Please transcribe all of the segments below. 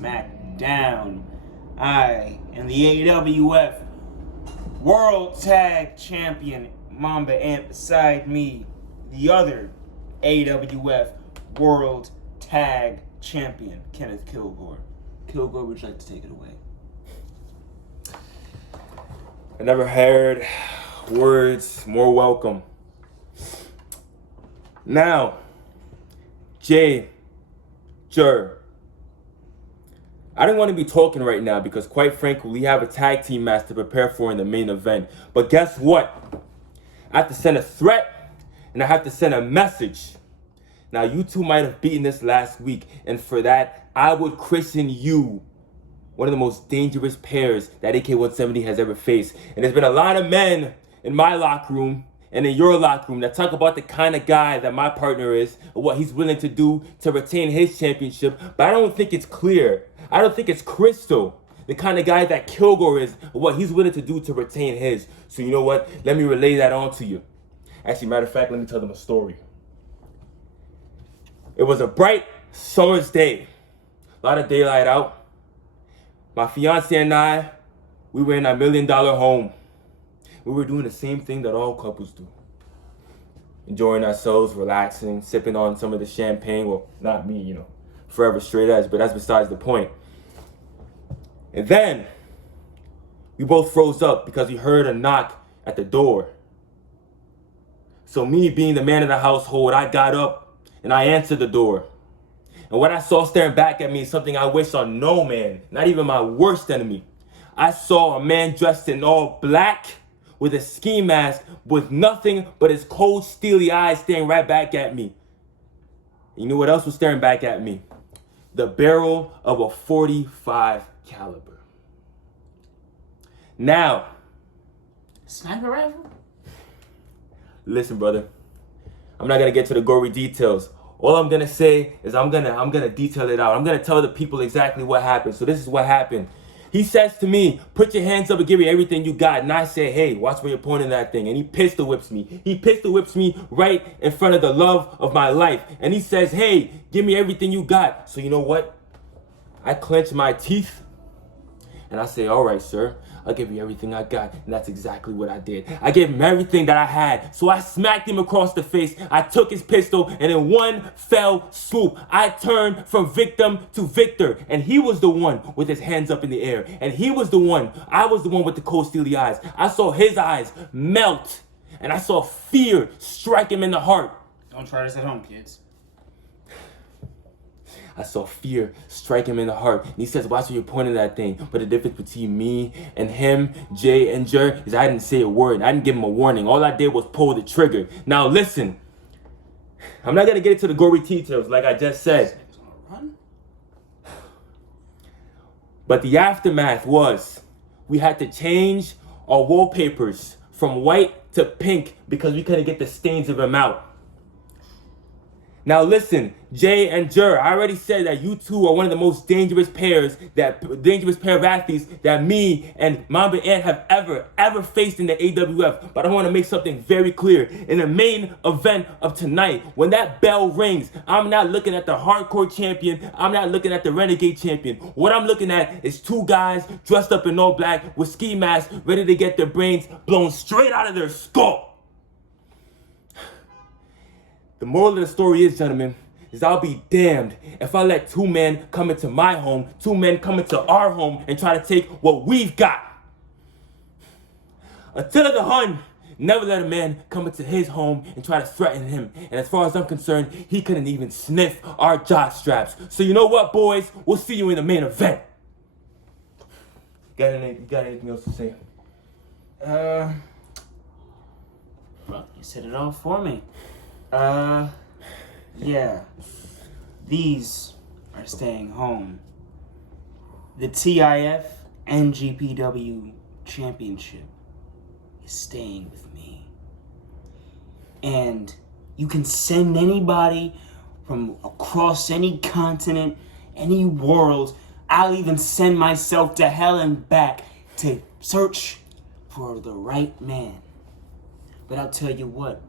SmackDown. I am the AWF World Tag Champion, Mamba Ant. Beside me, the other AWF World Tag Champion, Kenneth Kilgore. Kilgore, would you like to take it away? I never heard words more welcome. Now, Jay, Jer, I don't want to be talking right now because quite frankly, we have a tag team match to prepare for in the main event. But guess what? I have to send a threat and I have to send a message. Now, you two might have beaten this last week, and for that, I would christen you one of the most dangerous pairs that AK170 has ever faced. And there's been a lot of men in my locker room and in your locker room that talk about the kind of guy that my partner is, and what he's willing to do to retain his championship. But I don't think it's clear. I don't think it's crystal, the kind of guy that Kilgore is, and what he's willing to do to retain his. So you know what? Let me relay that on to you. Actually, matter of fact, let me tell them a story. It was a bright summer's day. A lot of daylight out. My fiance and I, we were in our $1 million home. We were doing the same thing that all couples do. Enjoying ourselves, relaxing, sipping on some of the champagne. Well, not me, forever straight edge, but that's besides the point. And then, we both froze up because we heard a knock at the door. So me being the man of the household, I got up and I answered the door. And what I saw staring back at me is something I wish on no man, not even my worst enemy. I saw a man dressed in all black with a ski mask with nothing but his cold, steely eyes staring right back at me. You know what else was staring back at me? The barrel of a .45 caliber. Now, Sniper rifle? Listen, brother. I'm not gonna get to the gory details. All I'm gonna say is I'm gonna detail it out. I'm gonna tell the people exactly what happened. So this is what happened. He says to me, put your hands up and give me everything you got. And I say, hey, watch where you're pointing that thing. And he pistol whips me. He pistol whips me right in front of the love of my life. And he says, hey, give me everything you got. So you know what? I clench my teeth and I say, all right, sir. I'll give you everything I got. And that's exactly what I did. I gave him everything that I had. So I smacked him across the face. I took his pistol, and in one fell swoop, I turned from victim to victor. And he was the one with his hands up in the air. And I was the one with the cold steely eyes. I saw his eyes melt. And I saw fear strike him in the heart. Don't try this at home, kids. I saw fear strike him in the heart. And he says, watch where you're pointing that thing. But the difference between me and him, Jay and Jer, is I didn't say a word. I didn't give him a warning. All I did was pull the trigger. Now listen, I'm not going to get into the gory details like I just said. But the aftermath was we had to change our wallpapers from white to pink because we couldn't get the stains of him out. Now listen, Jay and Jer, I already said that you two are one of the most dangerous pair of athletes that me and Mamba Ant have ever faced in the AWF. But I want to make something very clear. In the main event of tonight, when that bell rings, I'm not looking at the hardcore champion. I'm not looking at the renegade champion. What I'm looking at is two guys dressed up in all black with ski masks, ready to get their brains blown straight out of their skull. The moral of the story is, gentlemen, is I'll be damned if I let two men come into my home, two men come into our home and try to take what we've got. Attila the Hun never let a man come into his home and try to threaten him. And as far as I'm concerned, he couldn't even sniff our jock straps. So you know what, boys? We'll see you in the main event. Got anything else to say? Well, you said it all for me. Yeah. These are staying home. The TIF and GPW championship is staying with me. And you can send anybody from across any continent, any world. I'll even send myself to hell and back to search for the right man. But I'll tell you what,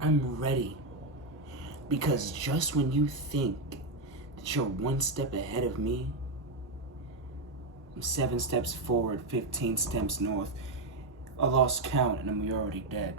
I'm ready. Because just when you think that you're one step ahead of me, I'm 7 steps forward, 15 steps north. I lost count and I'm already dead.